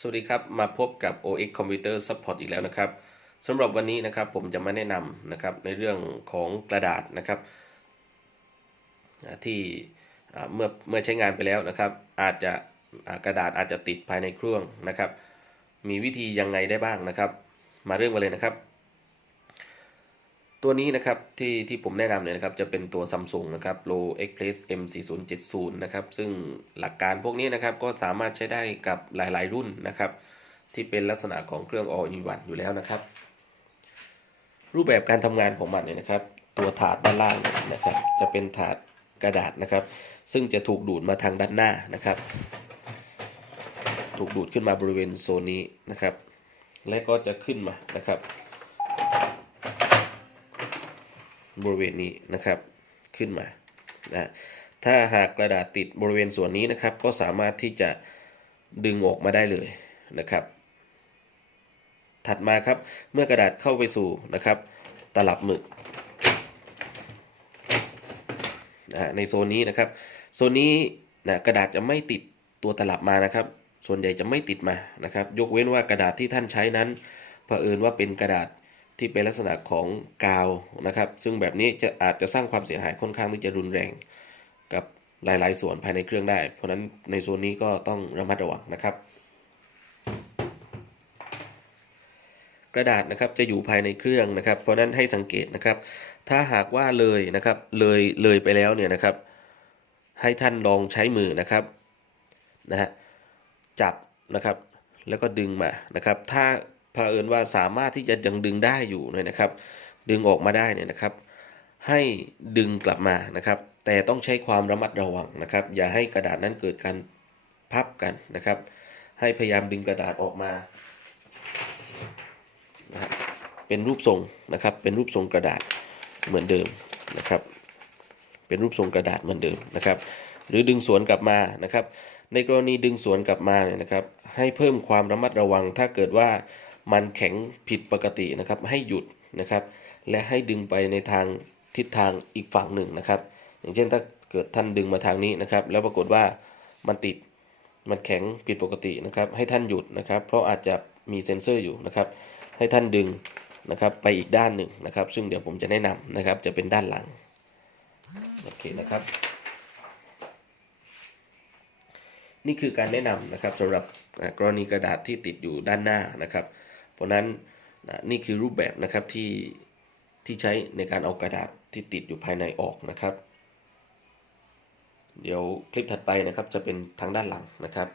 สวัสดีครับ มาพบกับ OX Computer Support อีกแล้วนะครับสำหรับวันนี้นะครับผมจะมาแนะนำนะครับในเรื่องของกระดาษนะครับ ที่เมื่อเมื่อใช้งานไปแล้วนะครับ อาจจะกระดาษอาจจะติดภายในเครื่องนะครับ มีวิธียังไงได้บ้างนะครับ มาเริ่มกันเลยนะครับ ตัวนี้นะครับที่ที่ผมแนะนำเนี่ยนะครับจะเป็นตัว Samsung นะครับ Low Express M4070 นะครับซึ่งหลักการพวกนี้นะครับก็สามารถใช้ได้กับหลาย ๆ รุ่นนะครับ ที่เป็นลักษณะของเครื่อง All in One อยู่แล้วนะครับ รูปแบบการทำงานของมันเนี่ยนะครับ ตัวถาดด้านล่างนะครับ จะเป็นถาดกระดาษนะครับ ซึ่งจะถูกดูดมาทางด้านหน้านะครับ ถูกดูดขึ้นมาบริเวณโซนนี้นะครับ และก็จะขึ้นมานะครับ บริเวณนี้นะครับขึ้นมานะถ้าหากกระดาษติดบริเวณส่วนนี้นะครับ ก็สามารถที่จะดึงออกมาได้เลยนะครับ ถัดมาครับเมื่อกระดาษเข้าไปสู่นะครับ ตลับหมึกนะในโซนนี้นะครับโซนนี้นะกระดาษจะไม่ติดตัวตลับมานะครับ ส่วนใหญ่จะไม่ติดมานะครับ ยกเว้นว่ากระดาษที่ท่านใช้นั้นเผอิญว่าเป็นกระดาษ ที่เป็นลักษณะของกาวนะครับ ซึ่งแบบนี้จะอาจจะสร้างความเสียหายค่อนข้างที่จะรุนแรงกับหลาย ๆ ส่วนภายในเครื่องได้ เพราะนั้นในโซนนี้ก็ต้องระมัดระวังนะครับ กระดาษนะครับจะอยู่ภายในเครื่องนะครับ เพราะฉะนั้นให้สังเกตนะครับ ถ้าหากว่าเลยนะครับเลยเลยไปแล้วเนี่ยนะครับ ให้ท่านลองใช้มือนะครับนะฮะจับนะครับ แล้วก็ดึงมานะครับ ถ้า เผอิญว่าสามารถที่จะยังดึงได้อยู่เนี่ยนะครับ ดึงออกมาได้เนี่ยนะครับ ให้ดึงกลับมานะครับ แต่ต้องใช้ความระมัดระวังนะครับ อย่าให้กระดาษนั้นเกิดการพับกันนะครับ ให้พยายามดึงกระดาษออกมาเป็นรูปทรงนะครับ เป็นรูปทรงกระดาษเหมือนเดิมนะครับ เป็นรูปทรงกระดาษเหมือนเดิมนะครับ หรือดึงสวนกลับมานะครับ ในกรณีดึงสวนกลับมาเนี่ยนะครับ ให้เพิ่มความระมัดระวังถ้าเกิดว่า มันแข็งผิดปกตินะครับ ให้หยุดนะครับ และให้ดึงไปในทางทิศทางอีกฝั่งหนึ่งนะครับ อย่างเช่นถ้าเกิดท่านดึงมาทางนี้นะครับ แล้วปรากฏว่ามันติดมันแข็งผิดปกตินะครับ ให้ท่านหยุดนะครับ เพราะอาจจะมีเซ็นเซอร์อยู่นะครับ ให้ท่านดึงนะครับไปอีกด้านหนึ่งนะครับ ซึ่งเดี๋ยวผมจะแนะนำนะครับ จะเป็นด้านหลังโอเคนะครับ นี่คือการแนะนำนะครับสำหรับกรณีกระดาษที่ติดอยู่ด้านหน้านะครับ เพราะนั้นนี่คือรูปแบบนะครับที่ที่ใช้ในการเอากระดาษที่ติดอยู่ภายในออกนะครับ เดี๋ยวคลิปถัดไปนะครับจะเป็นทางด้านหลังนะครับ